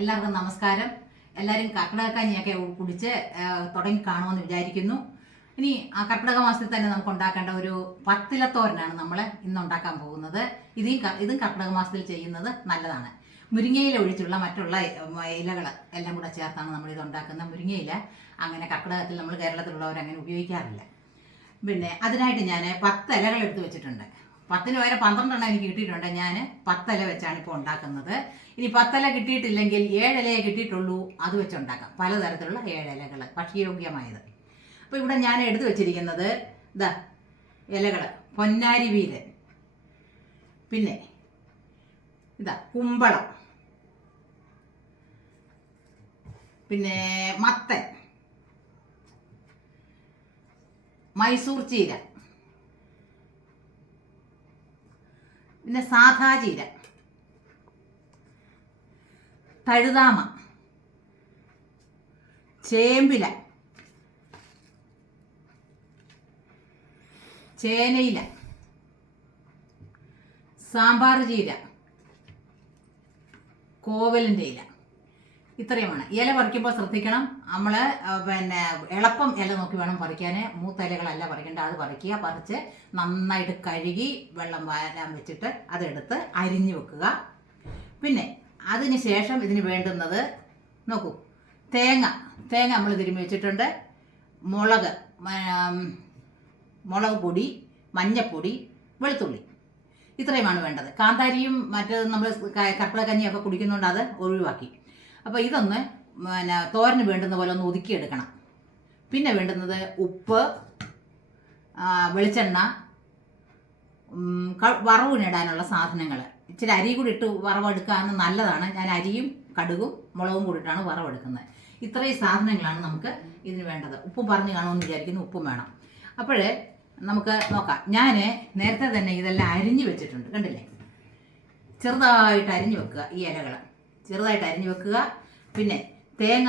എല്ലാവർക്കും നമസ്കാരം. എല്ലാവരും കർക്കിടകക്കഞ്ഞിയൊക്കെ കുടിച്ച് തുടങ്ങി കാണുമെന്ന് വിചാരിക്കുന്നു. ഇനി ആ കർക്കിടക മാസത്തിൽ തന്നെ നമുക്ക് ഉണ്ടാക്കേണ്ട ഒരു പത്തിലത്തോരനാണ് നമ്മൾ ഇന്ന് ഉണ്ടാക്കാൻ പോകുന്നത്. ഇതും കർക്കിടക മാസത്തിൽ ചെയ്യുന്നത് നല്ലതാണ്. മുരിങ്ങയില ഒഴിച്ചുള്ള മറ്റുള്ള ഇലകൾ എല്ലാം കൂടെ ചേർത്താണ് നമ്മളിത് ഉണ്ടാക്കുന്നത്. മുരിങ്ങയില അങ്ങനെ കർക്കിടകത്തിൽ നമ്മൾ കേരളത്തിലുള്ളവർ അങ്ങനെ ഉപയോഗിക്കാറില്ല. പിന്നെ അതിനായിട്ട് ഞാൻ 10 ഇലകൾ എടുത്ത് വെച്ചിട്ടുണ്ട്. 10ന് പകരം 12 എനിക്ക് കിട്ടിയിട്ടുണ്ട്. ഞാൻ 10 ഇല വെച്ചാണ് ഇപ്പോൾ ഉണ്ടാക്കുന്നത്. ഇനി 10 ഇല കിട്ടിയിട്ടില്ലെങ്കിൽ 7 ഇലയെ കിട്ടിയിട്ടുള്ളൂ, അത് വെച്ചുണ്ടാക്കാം. പലതരത്തിലുള്ള 7 ഇലകൾ ഭക്ഷ്യയോഗ്യമായത്. അപ്പോൾ ഇവിടെ ഞാൻ എടുത്തു വെച്ചിരിക്കുന്നത് ഇലകൾ പൊന്നാരി വീരൻ, പിന്നെ കുമ്പളം, പിന്നെ മത്തൻ, മൈസൂർ ചീര, പിന്നെ സാധാ ചീര, തഴുതാമ, ചേമ്പില, ചേനയില, സാമ്പാർ ചീര, കോവലിൻ്റെ ഇല. ഇത്രയുമാണ്. ഇല പറിക്കുമ്പോൾ ശ്രദ്ധിക്കണം, നമ്മൾ പിന്നെ എളുപ്പം ഇല നോക്കി വേണം പറിക്കാൻ. മൂത്ത ഇലകളല്ല പറിക്കേണ്ട, അത് പറിച്ച് നന്നായിട്ട് കഴുകി വെള്ളം വാരാൻ വെച്ചിട്ട് അതെടുത്ത് അരിഞ്ഞു വെക്കുക. പിന്നെ അതിന് ശേഷം ഇതിന് വേണ്ടുന്നത് നോക്കൂ, തേങ്ങ നമ്മൾ തിരുമ്മി വെച്ചിട്ടുണ്ട്. മുളക് പൊടി, മഞ്ഞപ്പൊടി, വെളുത്തുള്ളി, ഇത്രയുമാണ് വേണ്ടത്. കാന്താരിയും മറ്റേത് നമ്മൾ കർക്കിടകക്കഞ്ഞിയൊക്കെ കുടിക്കുന്നുണ്ട്, അത് ഒഴിവാക്കി. അപ്പോൾ ഇതൊന്ന് തോരന് വേണ്ടുന്ന പോലെ ഒന്ന് ഒതുക്കിയെടുക്കണം. പിന്നെ വേണ്ടുന്നത് ഉപ്പ്, വെളിച്ചെണ്ണ, വറവിനിടാനുള്ള സാധനങ്ങൾ. ഇച്ചിരി അരി കൂടി ഇട്ട് വറവെടുക്കാൻ നല്ലതാണ്. ഞാൻ അരിയും കടുകും മുളകും കൂടിയിട്ടാണ് വറവെടുക്കുന്നത്. ഇത്രയും സാധനങ്ങളാണ് നമുക്ക് ഇതിന് വേണ്ടത്. ഉപ്പ് പറഞ്ഞു കാണുമെന്ന് വിചാരിക്കുന്നു, ഉപ്പും വേണം. അപ്പോൾ നമുക്ക് നോക്കാം. ഞാൻ നേരത്തെ തന്നെ ഇതെല്ലാം അരിഞ്ഞു വെച്ചിട്ടുണ്ട്, കണ്ടില്ലേ? ചെറുതായിട്ട് അരിഞ്ഞു വെക്കുക. ഈ ഇലകൾ ചെറുതായിട്ട് അരിഞ്ഞു വെക്കുക. പിന്നെ തേങ്ങ,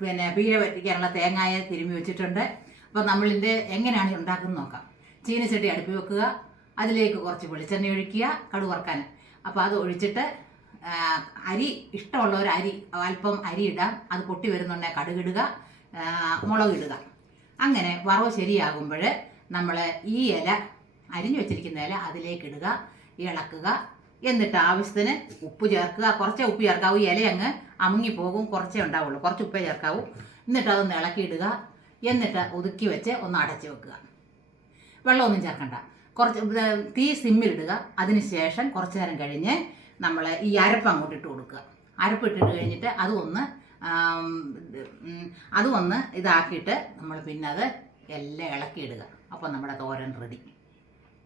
പിന്നെ പീഴ വറ്റിക്കാനുള്ള തേങ്ങായ തിരുമ്മി വെച്ചിട്ടുണ്ട്. അപ്പോൾ നമ്മളിൻ്റെ എങ്ങനെയാണ് ഉണ്ടാക്കുന്നത് നോക്കാം. ചീനച്ചട്ടി അടുപ്പി വെക്കുക. അതിലേക്ക് കുറച്ച് വെളിച്ചെണ്ണ ഒഴിക്കുക, കടുക് വറുക്കാൻ. അപ്പോൾ അത് ഒഴിച്ചിട്ട് അരി ഇഷ്ടമുള്ളവർ അല്പം അരി ഇടാം. അത് പൊട്ടി വരുന്നുണ്ടെങ്കിൽ കടുകിടുക, മുളകിടുക. അങ്ങനെ വറവ് ശരിയാകുമ്പോൾ നമ്മൾ ഈ ഇല അരിഞ്ഞു വെച്ചിരിക്കുന്ന ഇല അതിലേക്ക് ഇടുക, ഇളക്കുക. എന്നിട്ട് ആവശ്യത്തിന് ഉപ്പ് ചേർക്കുക. കുറച്ചേ ഉപ്പ് ചേർക്കാവൂ, ഇല അങ്ങ് അമുങ്ങിപ്പോകും. കുറച്ചേ ഉണ്ടാവുള്ളൂ, കുറച്ച് ഉപ്പേ ചേർക്കാവൂ. എന്നിട്ട് അതൊന്ന് ഇളക്കിയിടുക. എന്നിട്ട് ഒതുക്കി വെച്ച് ഒന്ന് അടച്ചു വെക്കുക. വെള്ളമൊന്നും ചേർക്കണ്ട. കുറച്ച് തീ സിമ്മിലിടുക. അതിന് ശേഷം കുറച്ച് നേരം കഴിഞ്ഞ് നമ്മൾ ഈ അരപ്പ് അങ്ങോട്ട് ഇട്ട് കൊടുക്കുക. അരപ്പ് ഇട്ടിട്ട് കഴിഞ്ഞിട്ട് അതും ഒന്ന് ഇതാക്കിയിട്ട് നമ്മൾ പിന്നെ അത് എല്ലാം ഇളക്കിയിടുക. അപ്പോൾ നമ്മുടെ തോരൻ റെഡി.